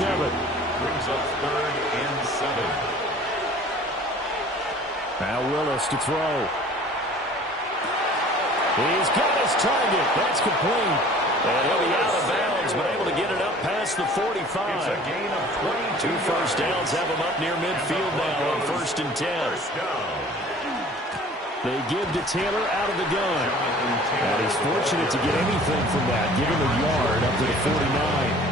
7. Brings up 3rd and 7. Now Willis to throw. He's got his target. That's complete. And he'll be out of bounds, but able to get it up past the 45. It's a gain of 22. 2 first downs have him up near midfield now on 1st and 10. First down. They give to Taylor out of the gun. And he's fortunate to get anything from that. Give him a yard up to the 49.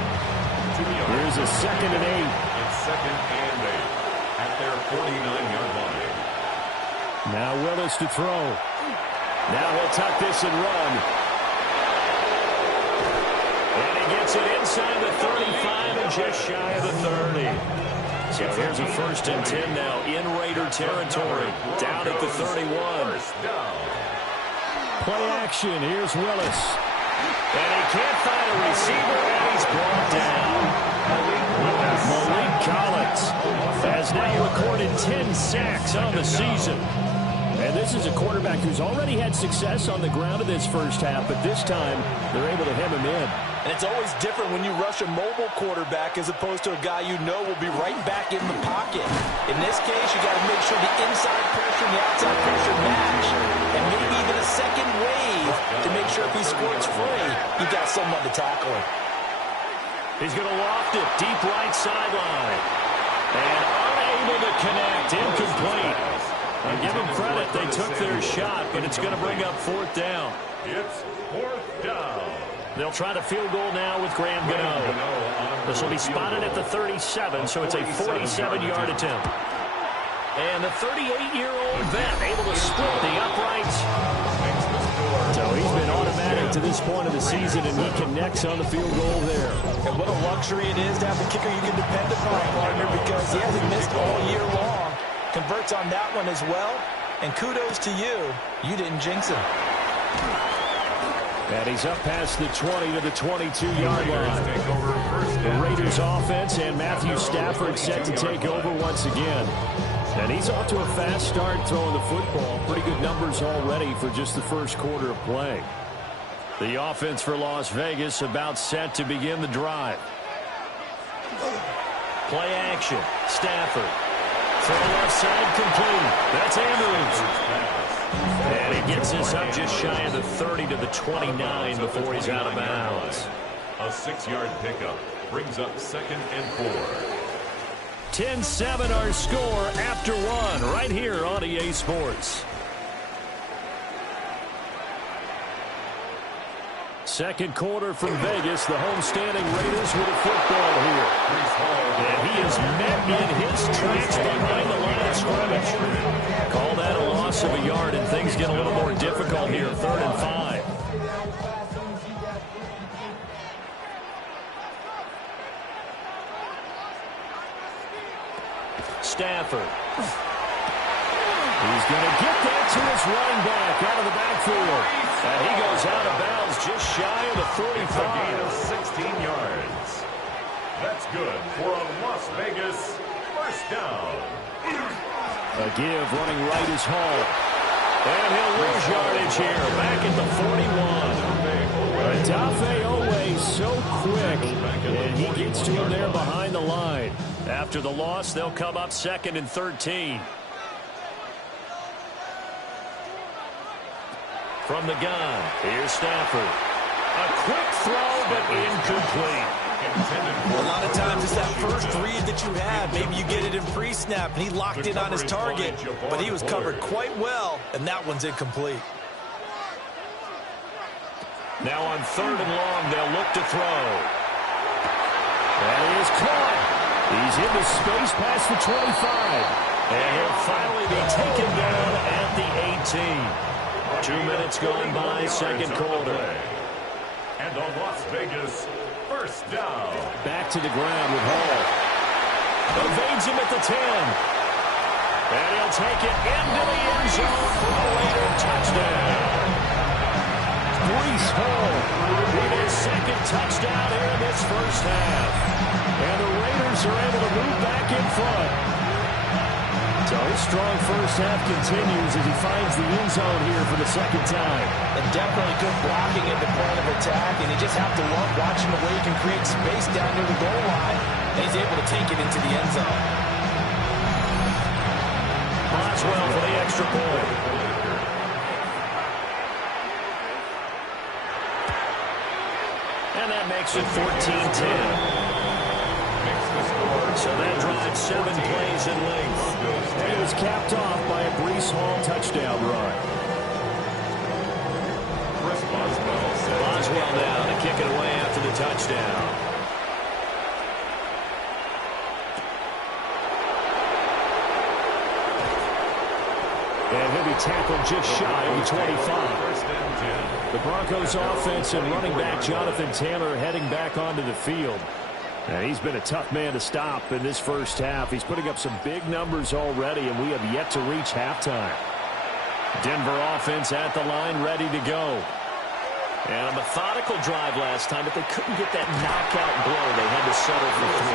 Here's a 2nd and 8. It's 2nd and 8 at their 49-yard line. Now Willis to throw. Now he'll tuck this and run. And he gets it inside the 35 and just shy of the 30. So here's a 1st and 10 now in Raider territory. Down at the 31. Play action. Here's Willis. And he can't find a receiver, and he's brought down. Malik Collins has now recorded 10 sacks on the season. And this is a quarterback who's already had success on the ground in this first half, but this time they're able to hem him in. And it's always different when you rush a mobile quarterback as opposed to a guy you know will be right back in the pocket. In this case, you got to make sure the inside pressure and the outside pressure match, and maybe even a second wave to make sure if he squirts free, you got someone to tackle him. He's going to loft it deep right sideline. And unable to connect, incomplete. And give them credit, they took their shot, but it's going to bring up 4th down. It's 4th down. They'll try to field goal now with Graham Gano. This will be spotted at the 37, so it's a 47-yard attempt. And the 38-year-old vet able to split the uprights. So he's been automatic to this point of the season, and he connects on the field goal there. And what a luxury it is to have a kicker you can depend upon, partner, because he hasn't missed all year long. Converts on that one as well. And kudos to you. You didn't jinx him. And he's up past the 20 to the 22-yard line. The Raiders offense and Matthew Stafford set to take over once again. And he's off to a fast start throwing the football. Pretty good numbers already for just the first quarter of play. The offense for Las Vegas about set to begin the drive. Play action. Stafford. Throw left side complete. That's Andrews. And he gets this up just shy of the 30 to the 29 before he's out of bounds. A 6-yard pickup brings up 2nd and 4. 10-7 our score after 1 right here on EA Sports. Second quarter from Vegas. The homestanding Raiders with a football here. And he is met in his tracks behind the line of scrimmage. Call that a loss of a yard, and things get a little more difficult here. 3rd and 5. Stafford. He's going to get that to his running back out of the backfield. And he goes out of bounds just shy of the 45. It's a gain of 16 yards. That's good for a Las Vegas first down. A give running right is Hall. And he'll lose yardage here. Back at the 41. Dafe always so quick. And he gets to him there behind the line. After the loss, they'll come up 2nd and 13. From the gun, here's Stafford. A quick throw, but incomplete. A lot of times it's that first read that you have. Maybe you get it in pre-snap, and he locked in on his target, but he was covered quite well, and that one's incomplete. Now on 3rd and long, they'll look to throw. And he is caught. He's into space past the 25. And he'll finally be taken down at the 18. 2 minutes gone by, second quarter. And a Las Vegas first down. Back to the ground with Hall. Evades him at the 10. And he'll take it into the end zone for a Raider touchdown. Breece Hall with his 2nd touchdown here in this first half. And the Raiders are able to move back in front. So his strong first half continues as he finds the end zone here for the 2nd time. And definitely good blocking at the point of attack, and you just have to love watching the way he can create space down near the goal line. and he's able to take it into the end zone. Boswell for the extra point. And that makes it 14-10. So that drive 7 plays in length. And it was capped off by a Breece Hall touchdown run. Boswell now to kick it away after the touchdown. And he'll be tackled just shy of the 25. The Broncos offense and running back Jonathan Taylor heading back onto the field. And he's been a tough man to stop in this first half. He's putting up some big numbers already, and we have yet to reach halftime. Denver offense at the line, ready to go. And a methodical drive last time, but they couldn't get that knockout blow. They had to settle for 3.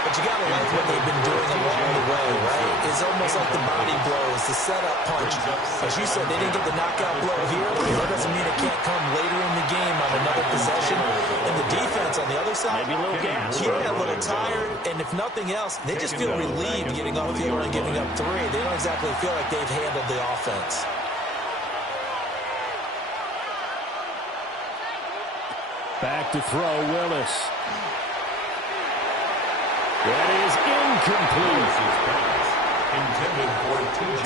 But you got to like what they've been doing along the way, right? It's almost like the body blows, the setup punch. As you said, they didn't get the knockout blow here. That doesn't mean it can't come later in the game on another possession. And the defense on the other side, maybe a little gas. Yeah, a little tired. And if nothing else, they just feel relieved getting off the field and giving up 3. They don't exactly feel like they've handled the offense. Back to throw, Willis. That is incomplete.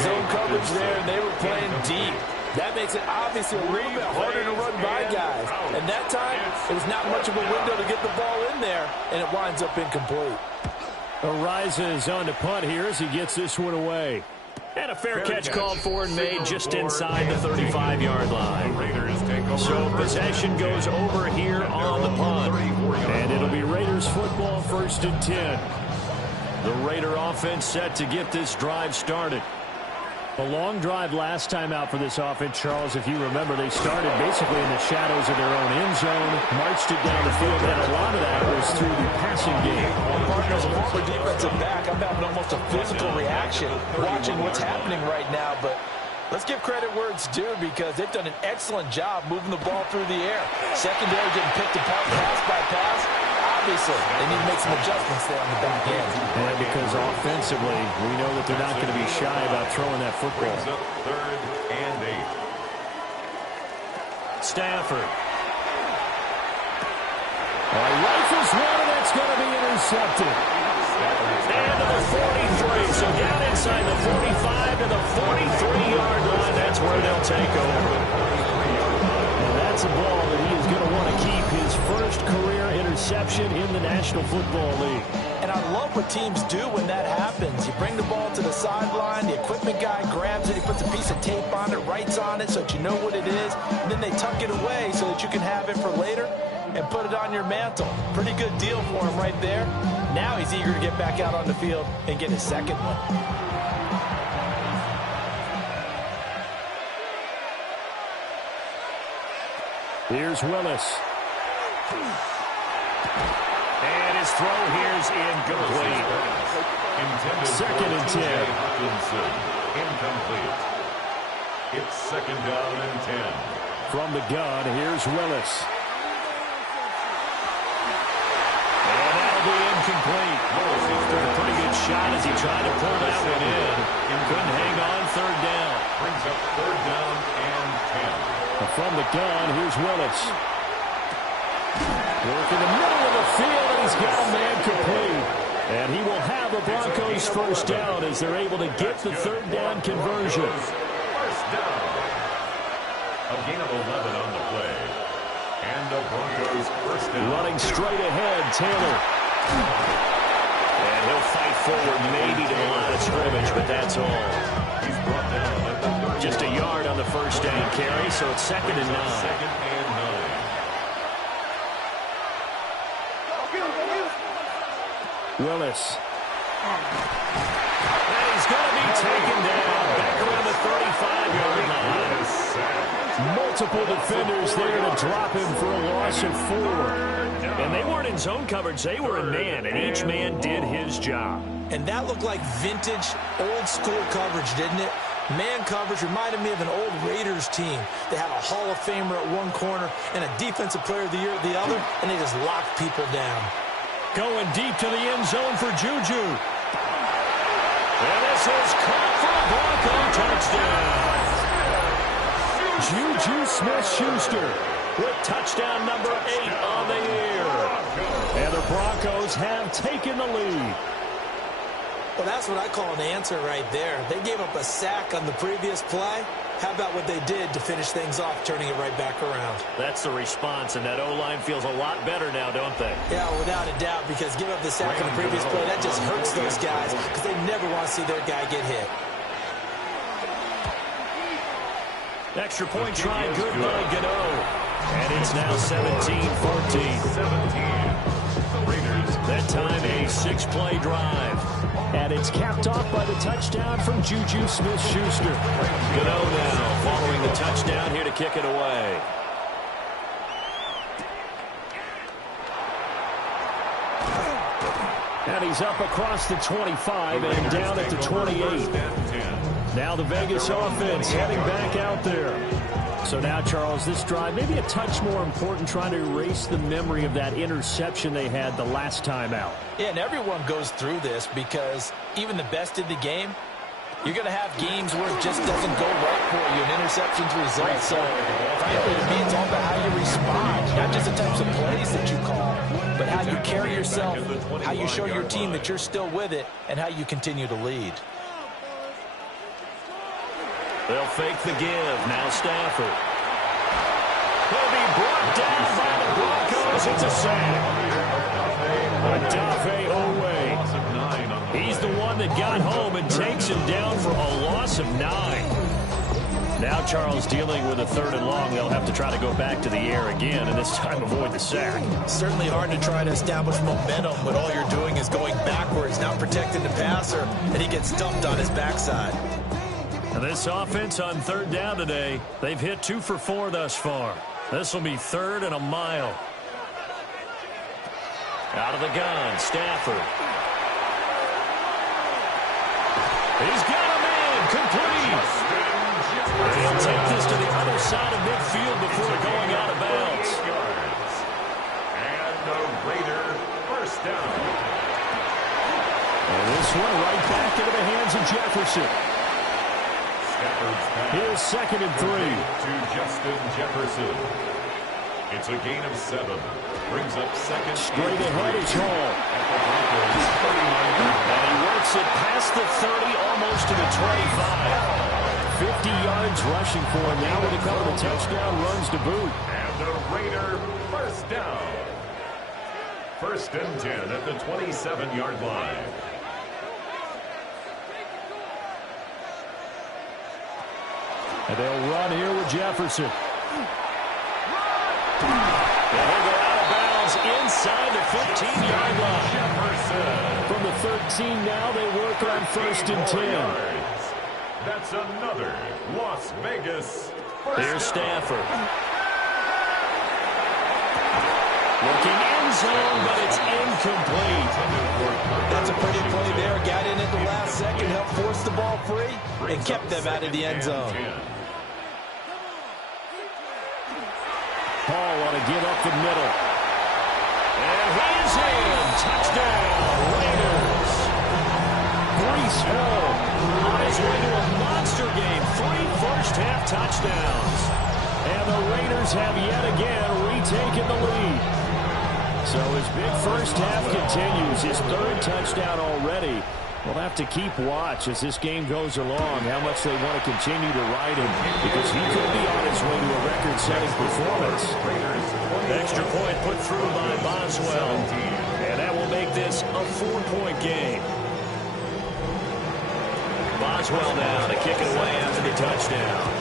Zone coverage there, and they were playing deep. That makes it obviously a little bit harder to run by guys. And that time, it was not much of a window to get the ball in there, and it winds up incomplete. Ariza is on to punt here as he gets this one away. And a fair catch called for and made just inside the 35-yard line. So possession goes over here on the punt. And it'll be Raiders football, 1st and 10. The Raider offense set to get this drive started. A long drive last time out for this offense, Charles. If you remember, they started basically in the shadows of their own end zone, marched it down the field, and a lot of that was through the passing game. Partners, a former defensive back, I'm having almost a physical reaction watching what's happening right now, but let's give credit where it's due because they've done an excellent job moving the ball through the air. Secondary getting picked apart pass by pass. Obviously, they need to make some adjustments there on the back end. Yeah, because offensively, we know that they're not going to be shy about throwing that football. 3rd and 8. Stafford. Rifles one, and that's going to be intercepted. And to the 43, so down inside the 45 to the 43-yard line. That's where they'll take over. And that's a ball that he is going to want to keep, his first career interception in the National Football League. And I love what teams do when that happens. You bring the ball to the sideline, the equipment guy grabs it, he puts a piece of tape on it, writes on it so that you know what it is, and then they tuck it away so that you can have it for later and put it on your mantle. Pretty good deal for him right there. Now he's eager to get back out on the field and get his second one. Here's Willis. And his throw here's incomplete. 2nd and 10. Incomplete. It's 2nd down and 10. From the gun, here's Willis. And that'll be incomplete. Took a pretty good shot as he tried to pull that one in. Couldn't hang on 3rd down. Brings up 3rd down and 10. From the gun, here's Willis. Work in the middle of the field, and he's got a man complete. And he will have the Broncos 1st down as they're able to get the 3rd down conversion. 1st down. A gain of 11 on the play. And the Broncos 1st down. Running straight ahead, Taylor. And he'll fight forward maybe to the line of scrimmage, but that's all. He's brought down at the 30. Just a yard on the 1st down carry, so it's 2nd and 9. 2nd and 9. Willis. And he's going to be taken down back around the 35-yard line. Multiple defenders there to drop him for a loss of 4. And they weren't in zone coverage. They were in man, and each man did his job. And that looked like vintage, old-school coverage, didn't it? Man coverage reminded me of an old Raiders team. They had a Hall of Famer at one corner and a Defensive Player of the Year at the other, and they just locked people down. Going deep to the end zone for Juju. And this is caught for a Bronco touchdown. Juju Smith-Schuster with touchdown number 8 on the year. And the Broncos have taken the lead. Well, that's what I call an answer right there. They gave up a sack on the previous play. How about what they did to finish things off, turning it right back around? That's the response, and that O-line feels a lot better now, don't they? Yeah, without a doubt, because give up the sack on the previous play, that just hurts those guys because they never want to see their guy get hit. Extra point try, good by Gano. And it's now 17-14. That time a 6-play drive. And it's capped off by the touchdown from Juju Smith-Schuster. Gano now following the touchdown here to kick it away. And he's up across the 25 and down at the 28. Now the Vegas offense heading back out there. So now, Charles, this drive maybe a touch more important, trying to erase the memory of that interception they had the last time out. Yeah, and everyone goes through this because even the best in the game, you're going to have games where it just doesn't go right for you, and interceptions result. So, frankly, to me, it's all about how you respond, not just the types of plays that you call, but how you carry yourself, how you show your team that you're still with it, and how you continue to lead. They'll fake the give. Now Stafford. He'll be brought down by the Broncos. It's a sack. Odafe Oweh. He's the one that got home and takes him down for a loss of 9. Now Charles dealing with a 3rd and long. They'll have to try to go back to the air again, and this time avoid the sack. Certainly hard to try to establish momentum when all you're doing is going backwards, not protecting the passer, and he gets dumped on his backside. This offense on 3rd down today, they've hit 2 for 4 thus far. This will be 3rd and a mile. Out of the gun, Stafford. He's got him in, complete. They'll take this to the other side of midfield before going out of bounds. And the Raider first down. And this one right back into the hands of Jefferson. Here's 2nd and 3. To Justin Jefferson. It's a gain of 7. Brings up 2nd. Straight ahead is Hall. And he works it past the 30, almost to the 25. 50 yards rushing for him now with a couple of touchdown runs to boot. And the Raider first down. 1st and 10 at the 27-yard line. And they'll run here with Jefferson. And he'll go out of bounds inside the 15-yard line. From the 13 now, they work on 1st and 10. That's another Las Vegas. Here's Stafford. Looking end zone, but it's incomplete. That's a pretty play there. Got in at the last second, helped force the ball free, and kept them out of the end zone. Hall want to give up the middle. And he's in. Touchdown, Raiders. Breece Hall on his way to a monster game. 3 first-half touchdowns. And the Raiders have yet again retaken the lead. So his big first half continues. His 3rd touchdown already. We'll have to keep watch as this game goes along, how much they want to continue to ride him, because he could be on his way to a record-setting performance. Extra point put through by Boswell, and that will make this a 4-point game. Boswell now to kick it away after the touchdown.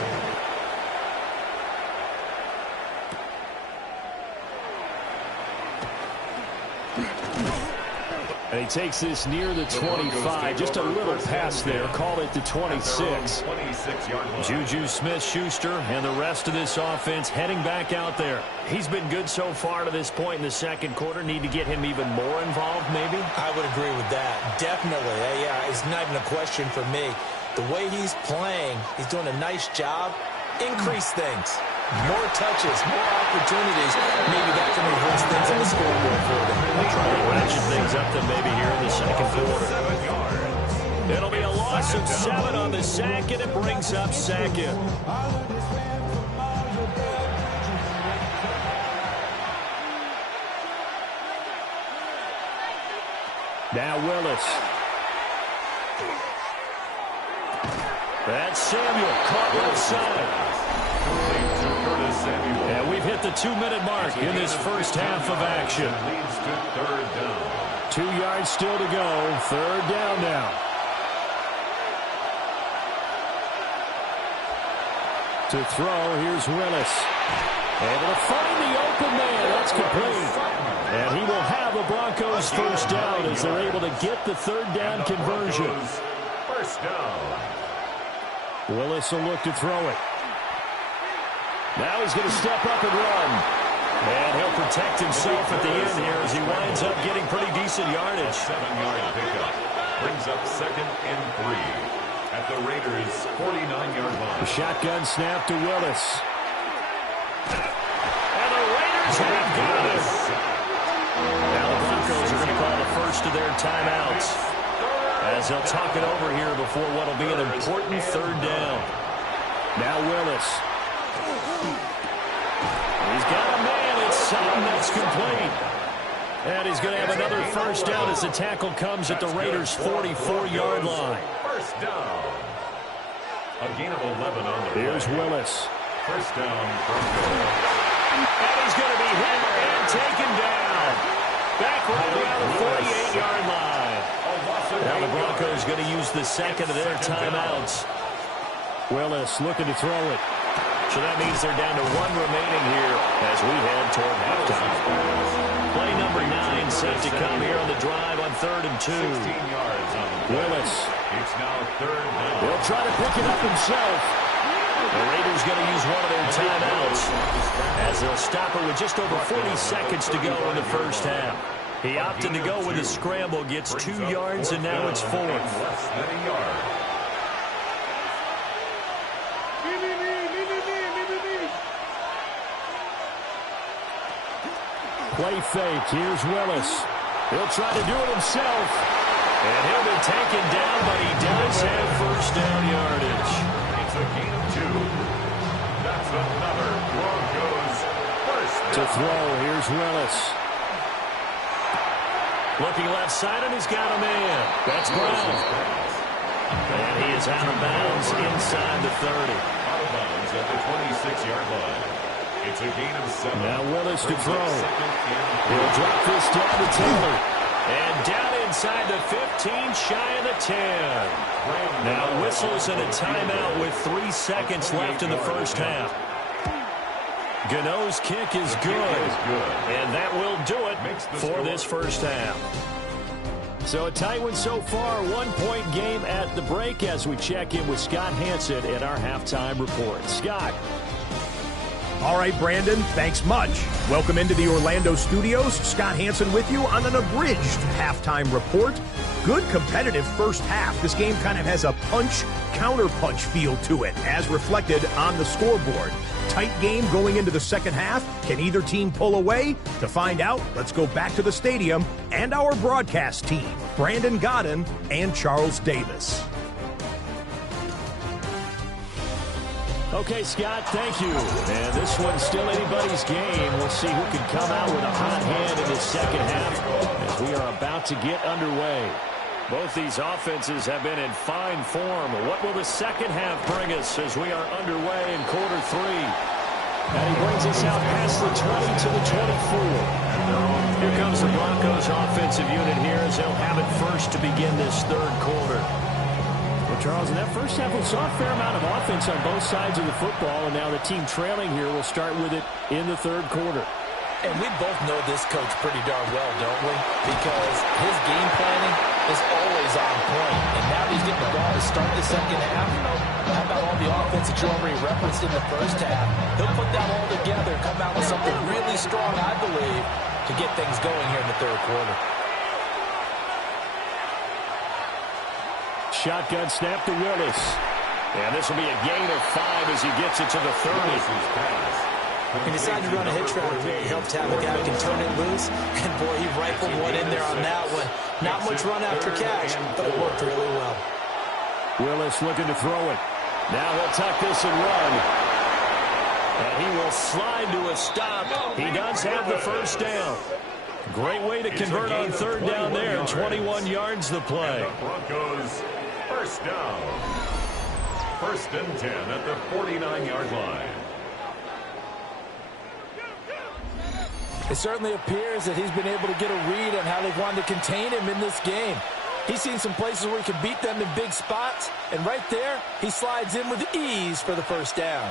And he takes this near the 25. Just a little pass there. Call it the 26. Juju Smith-Schuster and the rest of this offense heading back out there. He's been good so far to this point in the 2nd quarter. Need to get him even more involved, maybe? I would agree with that. Definitely. Yeah, it's not even a question for me. The way he's playing, he's doing a nice job. Increase things. More touches, more opportunities. Maybe that can reverse things on the scoreboard for them. They'll try to ratchet things up then maybe here in the second quarter. It'll be a loss of 7 on the sack, and it brings up second. Now Willis. That's Samuel, caught left side. And we've hit the 2-minute mark in this first half of action. 2 yards still to go. Third down now. To throw, here's Willis. Able to find the open man. That's complete. And he will have the Broncos first down as they're able to get the third down conversion. First down. Willis will look to throw it. Now he's going to step up and run. And he'll protect himself at the end here as he winds up getting pretty decent yardage. 7-yard pickup. Brings up 2nd and 3 at the Raiders' 49-yard line. The shotgun snap to Willis. And the Raiders have got it. Now the Broncos are going to call the first of their timeouts as they'll talk it over here before what will be an important third down. Now Willis. He's got a man. It's something that's complete. And he's going to have another first down as the tackle comes at the Raiders' 44-yard line. First down. A gain of 11 on the Here's Willis. First down, Broncos. And he's going to be hit and taken down. Back right around the 48-yard line. Now the Broncos going to use the second of their timeouts. Willis looking to throw it. So that means they're down to 1 remaining here as we head toward halftime. Play number 9 set to come here on the drive on 3rd and 2. 16 yards on the play. Willis. It's now 3rd down. He'll try to pick it up himself. The Raiders going to use one of their timeouts as they'll stop it with just over 40 seconds to go in the first half. He opted to go with a scramble, gets 2 yards, and now it's 4th. Less than a yard. Play fake. Here's Willis. He'll try to do it himself. And he'll be taken down, but he does have first down yardage. It's a gain of 2. That's another Broncos first down. To throw, here's Willis. Looking left side, and he's got a man. That's Brown. And he is out of bounds inside the 30. Out of bounds at the 26-yard line. It's a gain of 7. Now Willis to throw. He'll drop this down to Taylor. And down inside the 15, shy of the 10. Now whistles and a timeout with 3 seconds left in the first half. Gano's kick is good. And that will do it for this first half. So a tight one so far. 1-point game at the break as we check in with Scott Hansen in our halftime report. Scott. All right, Brandon, thanks much. Welcome into the Orlando studios. Scott Hansen with you on an abridged halftime report. Good competitive first half. This game kind of has a punch-counter-punch feel to it, as reflected on the scoreboard. Tight game going into the second half. Can either team pull away? To find out, let's go back to the stadium and our broadcast team, Brandon Godden and Charles Davis. Okay, Scott, thank you. And this one's still anybody's game. We'll see who can come out with a hot hand in the second half as we are about to get underway. Both these offenses have been in fine form. What will the second half bring us as we are underway in quarter 3? And he brings us out past the 20 to the 24. Here comes the Broncos offensive unit here as they'll have it first to begin this third quarter. Well, Charles, in that first half, we saw a fair amount of offense on both sides of the football, and now the team trailing here will start with it in the third quarter. And we both know this coach pretty darn well, don't we? Because his game planning is always on point. And now he's getting the ball to start the second half. How about all the offense that you already referenced in the first half? He'll put that all together and come out with something really strong, I believe, to get things going here in the third quarter. Shotgun snap to Willis. And this will be a gain of 5 as he gets it to the 30. He decided to run a hitch route. It really helped have a guy who can turn it loose. And, boy, he rifled one in there on that one. Not much run after catch, but it worked really well. Willis looking to throw it. Now he'll tuck this and run. And he will slide to a stop. He does have the first down. Great way to convert on third down there. 21 yards the play. Broncos first down. 1st and 10 at the 49-yard line. It certainly appears that he's been able to get a read on how they've wanted to contain him in this game. He's seen some places where he can beat them in big spots, and right there, he slides in with ease for the first down.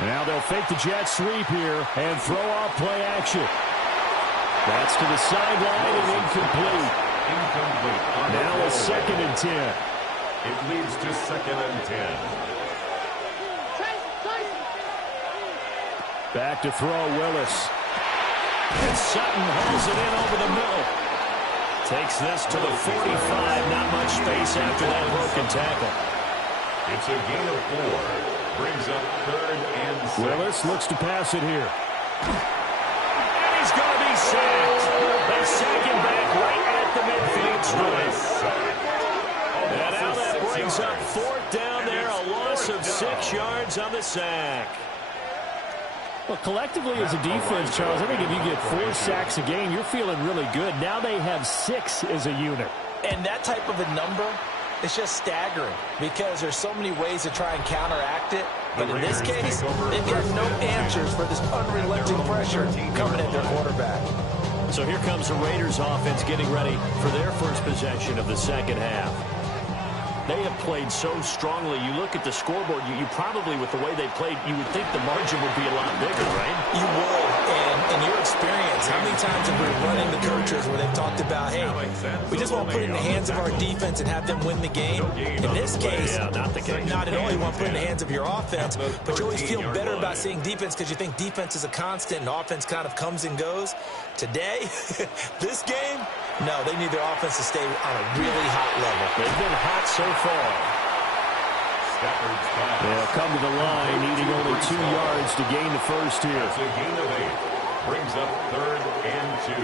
Now they'll fake the jet sweep here and throw off play action. That's to the sideline and incomplete. Now a 2nd and 10. It leads to 2nd and 10. Back to throw, Willis. And Sutton hauls it in over the middle. Takes this to the 45. Not much space after that broken tackle. It's a gain of 4. Brings up 3rd and 6. Willis looks to pass it here. And he's going to be sacked. They sack him back right at the midfield stripe. And now that brings up 4th down there. A loss of 6 yards on the sack. Well, collectively as a defense, Charles, I think if you get 4 sacks a game, you're feeling really good. Now they have 6 as a unit. And that type of a number is just staggering because there's so many ways to try and counteract it. But in this case, they've got no answers for this unrelenting pressure coming at their quarterback. So here comes the Raiders offense getting ready for their first possession of the second half. They have played so strongly. You look at the scoreboard, you probably, with the way they played, you would think the margin would be a lot bigger, right? You would. And in your experience, how many times have we run into coaches where they've talked about, hey, we just want to put it in the hands of our defense and have them win the game? In this case, not at all. You want to put it in the hands of your offense, but you always feel better about seeing defense because you think defense is a constant and offense kind of comes and goes. Today, this game, no, they need their offense to stay on a really hot level. They've been hot so far. They'll come to the line, needing only 2 yards to gain the first here. It's a gain of 8. Brings up 3rd and 2.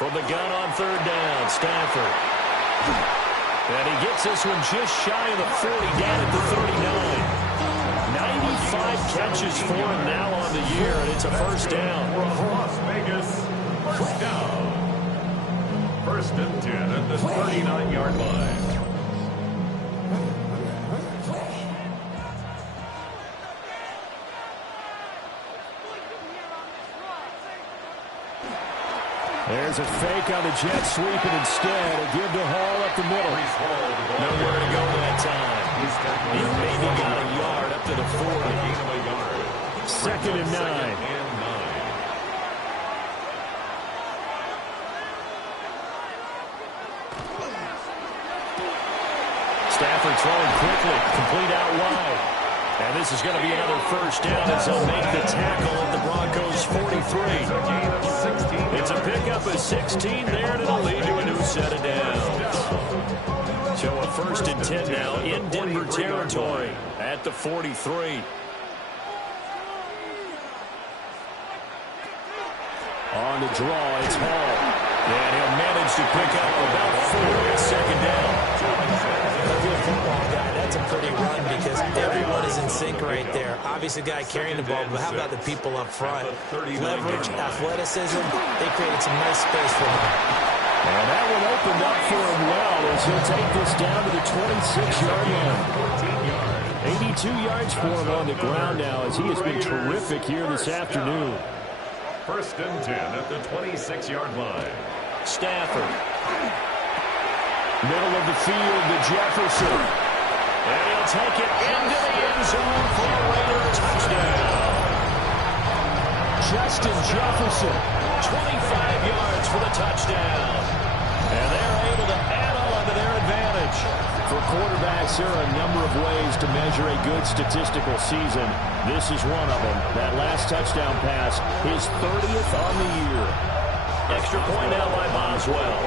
From the gun on third down, Stafford. And he gets this one just shy of the 40, down at the 39. 95 catches for him now on the year, and it's a first down. Las Vegas, first down. 1st and 10 at the 39-yard line. There's a fake on the jet sweep, and instead a give to Hall up the middle. Nowhere to go that time. He maybe got a yard up to the 40. 2nd and 9. Stafford throwing quickly, complete out wide. And this is going to be another first down as they'll make the tackle at the Broncos 43. It's a pickup of 16 there, and it'll lead to a new set of downs. So a 1st and 10 now in Denver territory at the 43. On the draw, it's Hall. And he'll manage to pick up about 4 at 2nd down. If you're a football guy, that's a pretty run because everyone is in sync right there. Obviously, the guy carrying the ball, but how about the people up front? Leverage, athleticism, they created some nice space for him. And that one opened up for him well as he'll take this down to the 26-yard line. 82 yards for him on the ground now as he has been terrific here this afternoon. 1st and 10 at the 26-yard line. Stafford. Middle of the field to Jefferson. And he'll take it into the end zone for a Raider touchdown. Justin Jefferson, 25 yards for the touchdown. And they're able to add on to their advantage. For quarterbacks, there are a number of ways to measure a good statistical season. This is one of them. That last touchdown pass, his 30th on the year. Extra point now by Boswell.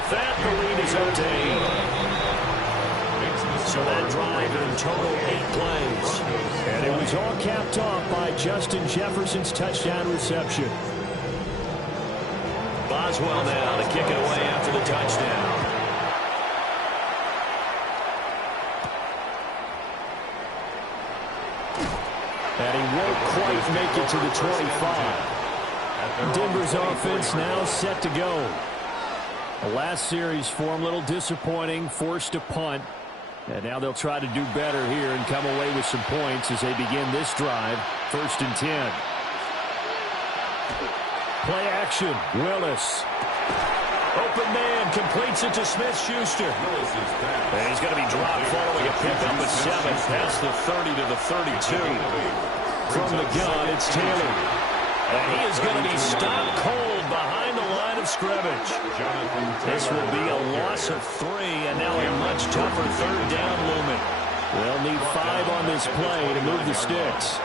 with that, the lead is up to 8. So that drive in total 8 plays. And it was all capped off by Justin Jefferson's touchdown reception. Boswell now to kick it away after the touchdown. And he won't quite make it to the 25. Denver's offense now set to go. The last series for him, a little disappointing, forced a punt. And now they'll try to do better here and come away with some points as they begin this drive. 1st and 10. Play action. Willis. Open man completes it to Smith-Schuster. And he's going to be dropped following a pickup of 7 past the 30 to the 32. From the gun, it's Taylor. And he is going to be stopped cold behind the line of scrimmage. This will be a loss of 3, and now a much tougher 3rd down looming. They'll need 5 on this play to move the sticks.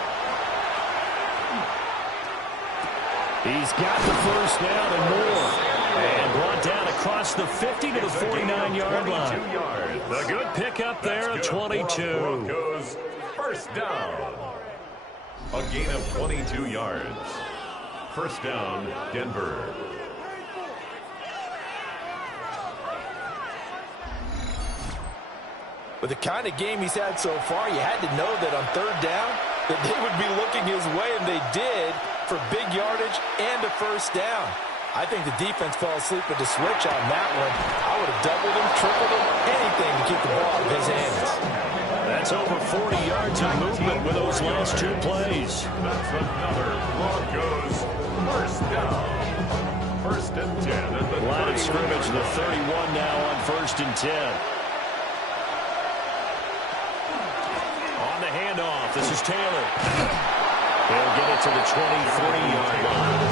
He's got the first down and more. And brought down across the 50 to the 49-yard line. The good pickup there at 22. Broncos, first down. A gain of 22 yards. First down, Denver. With the kind of game he's had so far, you had to know that on 3rd down that they would be looking his way, and they did, for big yardage and a first down. I think the defense fell asleep with the switch on that one. I would have doubled him, tripled him, anything to keep the ball out of his hands. That's over 40 yards of movement with those last 2 plays. That's another Broncos first down. 1st and 10 at the line of scrimmage, the 31 now on 1st and 10. On the handoff, this is Taylor. They'll get it to the 23-yard line.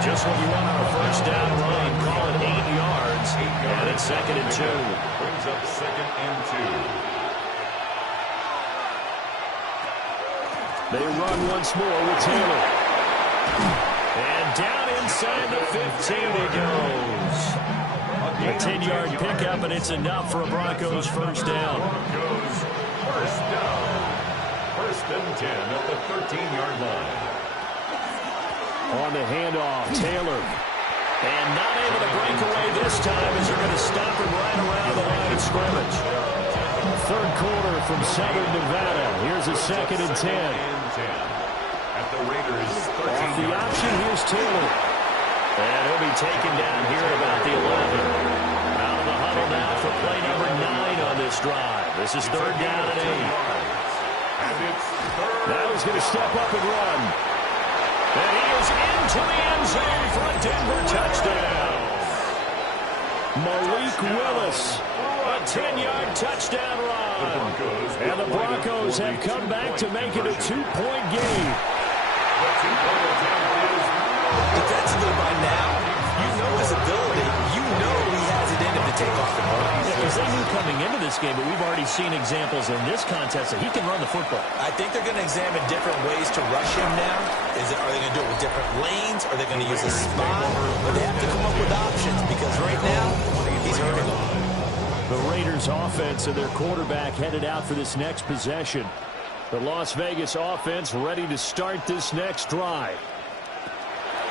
Just what you want on a first down run. Call it 8 yards. And it's 2nd and 2. Brings up 2nd and 2. They run once more with Taylor. And down inside the 15 he goes. A 10-yard pickup, and it's enough for a Broncos first down. Broncos first down. 1st and 10 at the 13-yard line. On the handoff, Taylor. And not able to break away this time as they're going to stop him right around the line of scrimmage. 3rd quarter from Southern Nevada. Here's a 2nd and 10. At the Raiders' Off the option, here's Taylor. And he'll be taken down here at about the 11. Out of the huddle now for play number 9 on this drive. This is 3rd down and 8. And it's 3rd. Now he's going to step up and run. And he is into the end zone for a Denver touchdown. Malik Willis. A 10-yard touchdown run. And the Broncos have come back to make it a 2-point game. Defensively by now, you know his ability. You know he has it in him to take off and run. Because they knew coming into this game, but we've already seen examples in this contest that he can run the football. I think they're going to examine different ways to rush him now. Are they going to do it with different lanes? Are they going to use a spot? But they have to come up with options because right now, he's hurting them. The Raiders offense and their quarterback headed out for this next possession. The Las Vegas offense ready to start this next drive.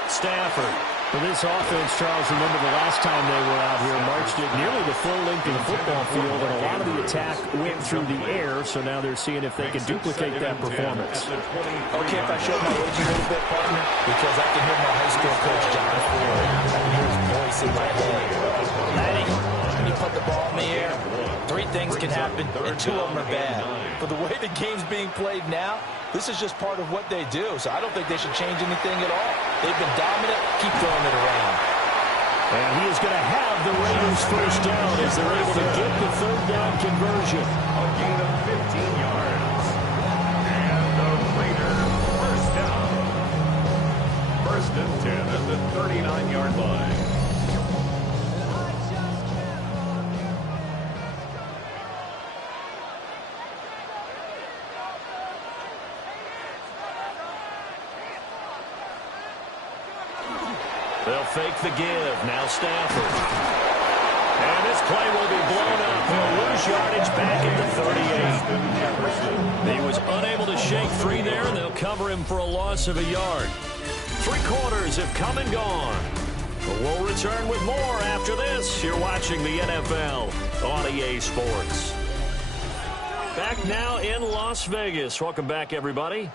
Stafford. For this offense, Charles, remember the last time they were out here, marched it nearly the full length of the football field, and a lot of the attack went through the air, so now they're seeing if they can duplicate that performance. Okay, if I show my age a little bit, partner, because I can hear my high school coach, John Ford. I can hear his voice in my head. Matty, when you put the ball in the air, 3 things can happen, and 2 of them are bad. For the way the game's being played now, this is just part of what they do, so I don't think they should change anything at all. They've been dominant. Keep throwing it around. And he is going to have the Raiders first down as they're able to get the 3rd down conversion. A gain of 15 yards. And the Raiders first down. 1st and 10 at the 39-yard line. They'll fake the give. Now Stafford. And this play will be blown up. They'll lose yardage back at the 38. He was unable to shake free there, and they'll cover him for a loss of a yard. 3 quarters have come and gone. But we'll return with more after this. You're watching the NFL on EA Sports. Back now in Las Vegas. Welcome back, everybody.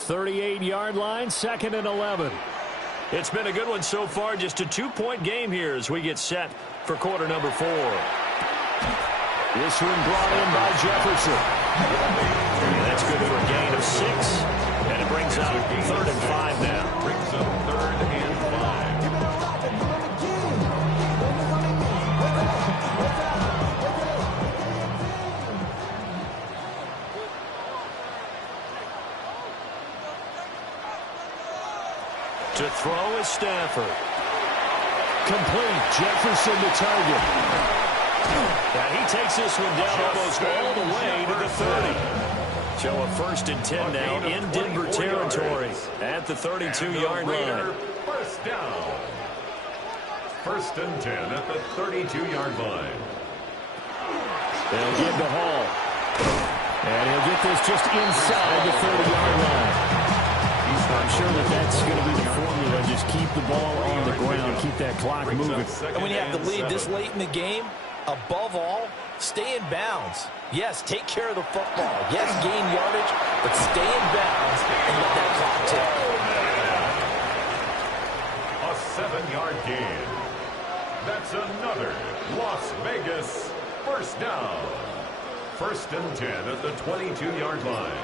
38-yard line, 2nd and 11. It's been a good one so far. Just a 2-point game here as we get set for quarter number 4. This one brought in by Jefferson. And that's good for a gain of 6. And it brings up 3rd and 5 now. Brings up 3rd and 5. To throw is Stafford. Complete. Jefferson the target. And he takes this one down almost all the way to the 30. So a 1st and 10 now in Denver territory at the 32-yard line. First down. 1st and 10 at the 32-yard line. They'll give to Hall. And he'll get this just inside the 30-yard line. I'm sure that's going to be the formula. Just keep the ball on the ground. Keep that clock moving. And when you have the lead this late in the game, above all, stay in bounds. Yes, take care of the football. Yes, gain yardage, but stay in bounds and let that clock tick. A 7-yard gain. That's another Las Vegas first down. 1st and 10 at the 22-yard line.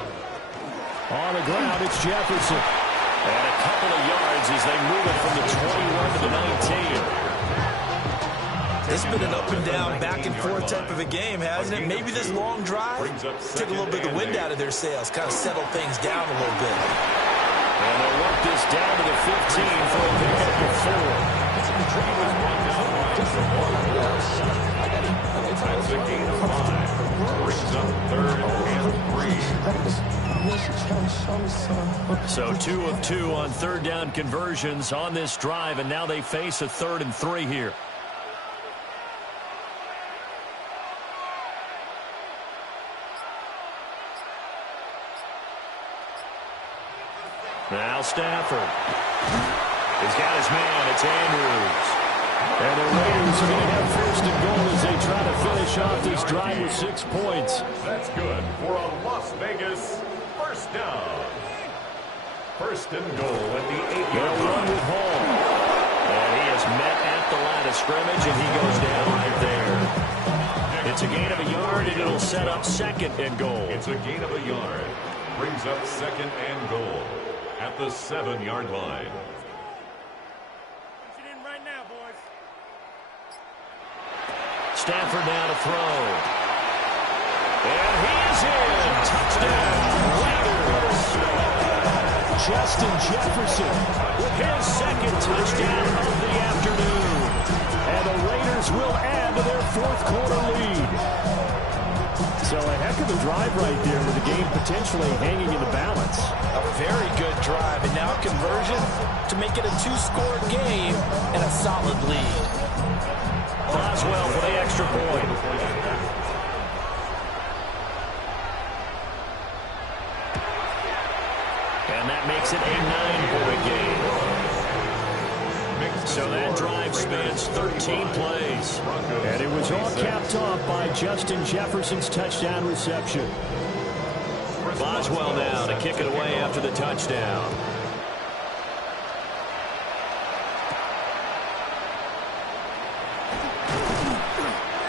On the ground, it's Jefferson. And a couple of yards as they move it from the 21 to the 19. It's been an up and down, back and forth type of a game, hasn't it? Maybe this long drive took a little bit of the wind out of their sails, kind of settle things down a little bit. And they'll work this down to the 15 for a pickup of 4. That's a gain of 5. Brings up 3rd and 3. So 2 of 2 on 3rd down conversions on this drive, and now they face a 3rd and 3 here. Now Stafford. He's got his man. It's Andrews. And the Raiders are going to have 1st and goal as they try to finish off this drive with 6 points. That's good for a Las Vegas first down. 1st and goal at the 8-yard They'll run line. with Hall. And he is met at the line of scrimmage, and he goes down right there. It's a gain of a yard, and it'll set up 2nd and goal. It's a gain of a yard. Brings up 2nd and goal at the 7-yard line. Stafford now to throw. And he is in. Touchdown, Raiders. Justin Jefferson With his 2nd touchdown of the afternoon. and the Raiders will add to their 4th quarter lead. So a heck of a drive right there with the game potentially hanging in the balance. A very good drive, and now conversion to make it a 2-score game and a solid lead. Boswell for the extra point. And that makes it a 9-point game. So that drive spans 13 plays. And it was all capped off by Justin Jefferson's touchdown reception. Boswell now to kick it away after the touchdown.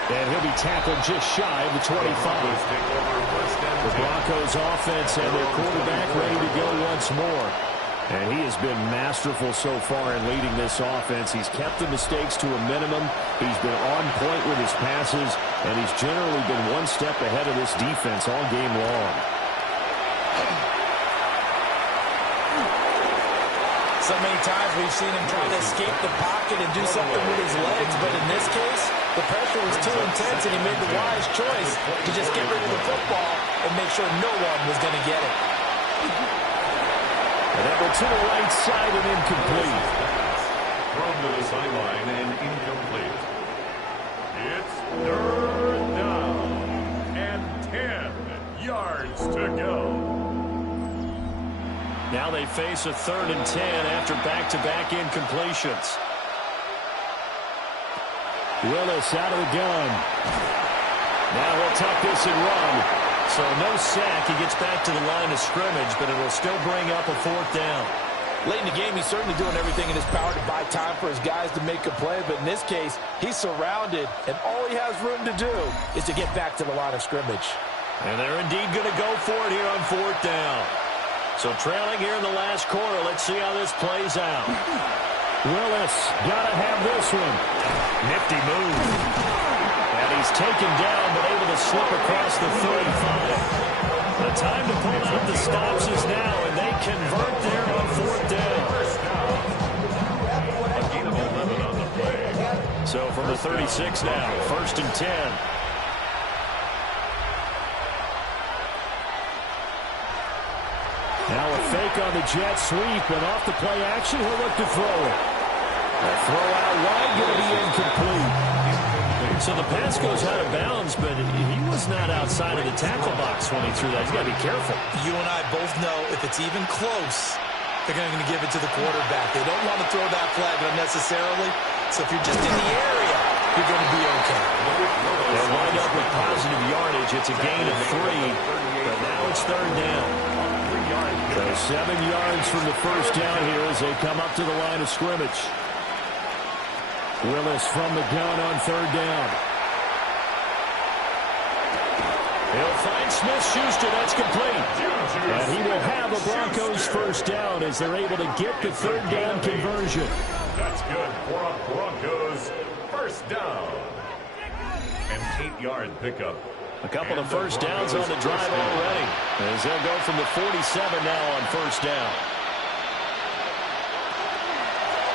And he'll be tackled just shy of the 25. The Broncos offense and their quarterback ready to go once more. And he has been masterful so far in leading this offense. He's kept the mistakes to a minimum. He's been on point with his passes, and he's generally been one step ahead of this defense all game long. So many times we've seen him try to escape the pocket and do something with his legs, but in this case, the pressure was too intense, and he made the wise choice to just get rid of the football and make sure no one was going to get it. And that went to the right side and incomplete. Thrown to the sideline and incomplete. It's third down and 10 yards to go. Now they face a 3rd and 10 after back-to-back incompletions. Willis out of the gun. Now he'll tuck this and run. So no sack. He gets back to the line of scrimmage, but it'll still bring up a 4th down. Late in the game, he's certainly doing everything in his power to buy time for his guys to make a play. But in this case, he's surrounded, and all he has room to do is to get back to the line of scrimmage. And they're indeed going to go for it here on 4th down. So trailing here in the last quarter, let's see how this plays out. Willis got to have this one. Nifty move. And he's taken down, but able to slip across the 35. The time to pull out the stops is now, and they convert there on 4th down. A gain of 11 on the play. So from the 36 now, 1st and 10. Now a fake on the jet sweep, and off the play action, he'll look to throw it. The throw out wide, going to be incomplete. So the pass goes out of bounds, but he was not outside of the tackle box when he threw that. He's got to be careful. You and I both know if it's even close, they're going to give it to the quarterback. They don't want to throw that flag unnecessarily. So if you're just in the area, you're going to be okay. They'll wind up with positive yardage. It's a gain of 3, but now it's 3rd down. So 7 yards from the 1st down here as they come up to the line of scrimmage. Willis from the gun on 3rd down. He'll find Smith-Schuster. That's complete. And he will have a Broncos 1st down as they're able to get the 3rd down conversion. That's good for a Broncos 1st down. An 8-yard pickup. A couple of 1st downs on the drive already. As they'll go from the 47 now on 1st down.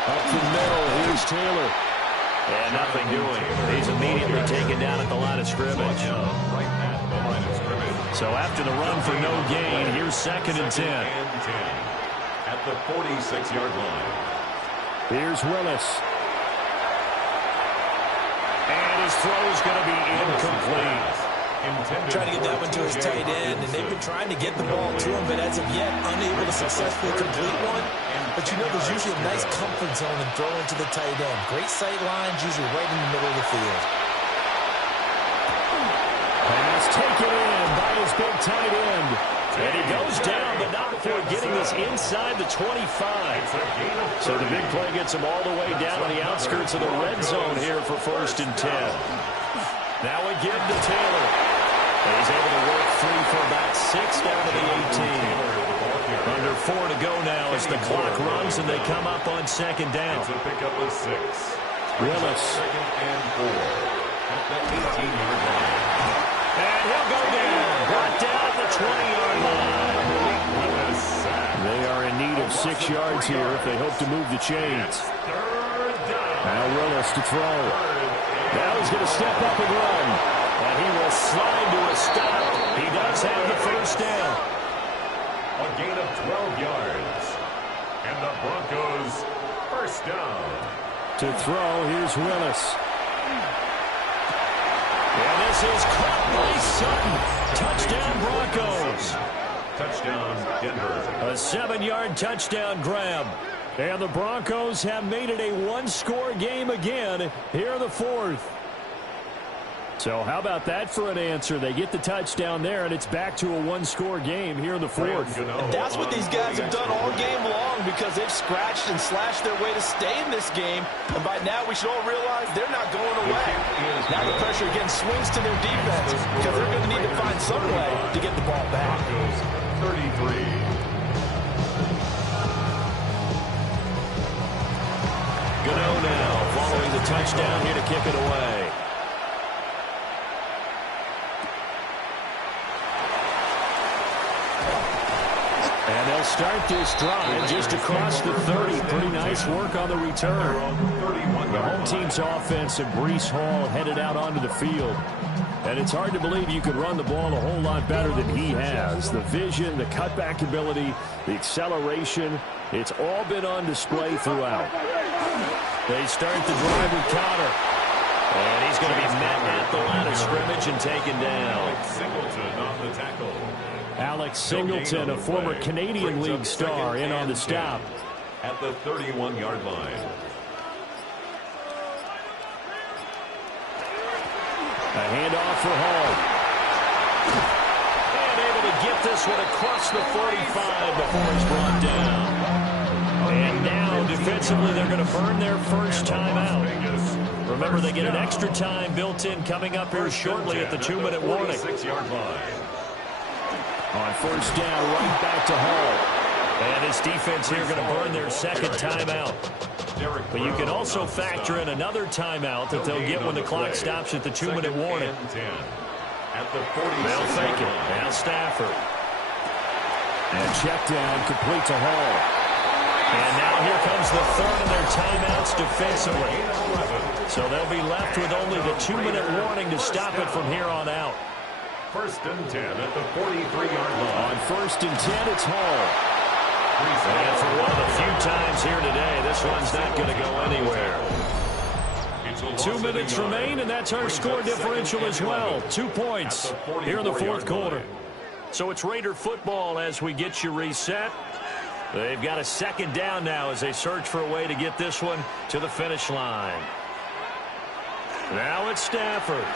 Up the middle, here's Taylor. And nothing doing. He's immediately taken down at the line of scrimmage. Right at the line of scrimmage. So after the run for no gain, here's 2nd and 10. At the 46-yard line. Here's Willis. And his throw's going to be incomplete. Trying to get that one to his tight end, and they've been trying to get the ball to him, but as of yet, unable to successfully complete one. But you know, there's usually a nice comfort zone in throwing to the tight end. Great sight lines, usually right in the middle of the field. Pass taken in by his big tight end. And he goes down, but not before getting this inside the 25. So the big play gets him all the way down on the outskirts of the red zone here for 1st and 10. Now again to Taylor. He's able to work 3 for about 6 down to the 18. Under 4 to go now as the clock runs and they come up on 2nd down. It's a pickup of 6. Willis. 2nd and 4 at the 18-yard line. And he'll go down. Brought down at the 20-yard line. They are in need of 6 yards here if they hope to move the chains. Now Willis to throw. Now he's going to step up and run. And he will slide to a stop. He does have the 1st down. A gain of 12 yards. And the Broncos 1st down. To throw, here's Willis. And this is caught by Sutton. Touchdown Broncos. Touchdown Denver. A 7-yard touchdown grab. And the Broncos have made it a 1-score game again here in the 4th. So how about that for an answer? They get the touchdown there, and it's back to a 1-score game here in the 4th. And that's what these guys have done all game long because they've scratched and slashed their way to stay in this game. And by now, we should all realize they're not going away. Now the pressure again swings to their defense because they're going to need to find some way to get the ball back. 33. Gano now following the touchdown here to kick it away. And they'll start this drive just across the 30. Pretty nice work on the return. The home team's offense and Breece Hall headed out onto the field. And it's hard to believe you could run the ball a whole lot better than he has. The vision, the cutback ability, the acceleration, it's all been on display throughout. They start the drive with Cotter. And he's going to be met at the line of scrimmage and taken down. Singleton on the tackle. Alex Singleton, a former Canadian League star, in on the stop. At the 31-yard line. A handoff for Hall. And able to get this one across the 45 before he's brought down. And now, defensively, they're going to burn their first timeout. Remember, they get an extra time built in coming up here shortly at the 2-minute warning. 46-yard line. On first down, right back to Hall. And this defense here going to burn their second timeout. But you can also factor in another timeout that they'll get when the clock stops at the 2-minute warning. They'll fake it. Now Stafford. And check down, complete to Hall. And now here comes the third of their timeouts defensively. So they'll be left with only the 2-minute warning to stop it from here on out. First and 10 at the 43-yard line. On first and 10, it's Hall. And for one of the few times here today, this one's not going to go anywhere. 2 minutes remain, and that's our score differential as well. 2 points here in the fourth quarter. So it's Raider football as we get you reset. They've got a second down now as they search for a way to get this one to the finish line. Now it's Stafford.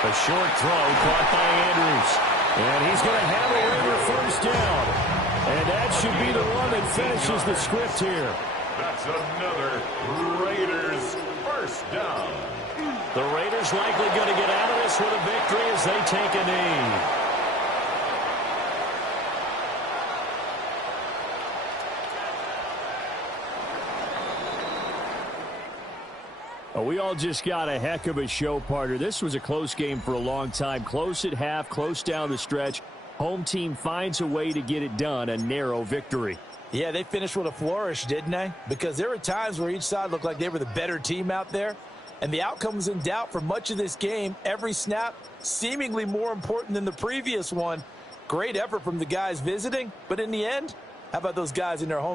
A short throw caught by Andrews. And he's going to have a Raider first down. And that should be the one that finishes the script here. That's another Raiders first down. The Raiders likely going to get out of this with a victory as they take a knee. We all just got a heck of a show, partner. This was a close game for a long time. Close at half, close down the stretch. Home team finds a way to get it done, a narrow victory. Yeah, they finished with a flourish, didn't they? Because there were times where each side looked like they were the better team out there. And the outcome was in doubt for much of this game. Every snap seemingly more important than the previous one. Great effort from the guys visiting. But in the end, how about those guys in their home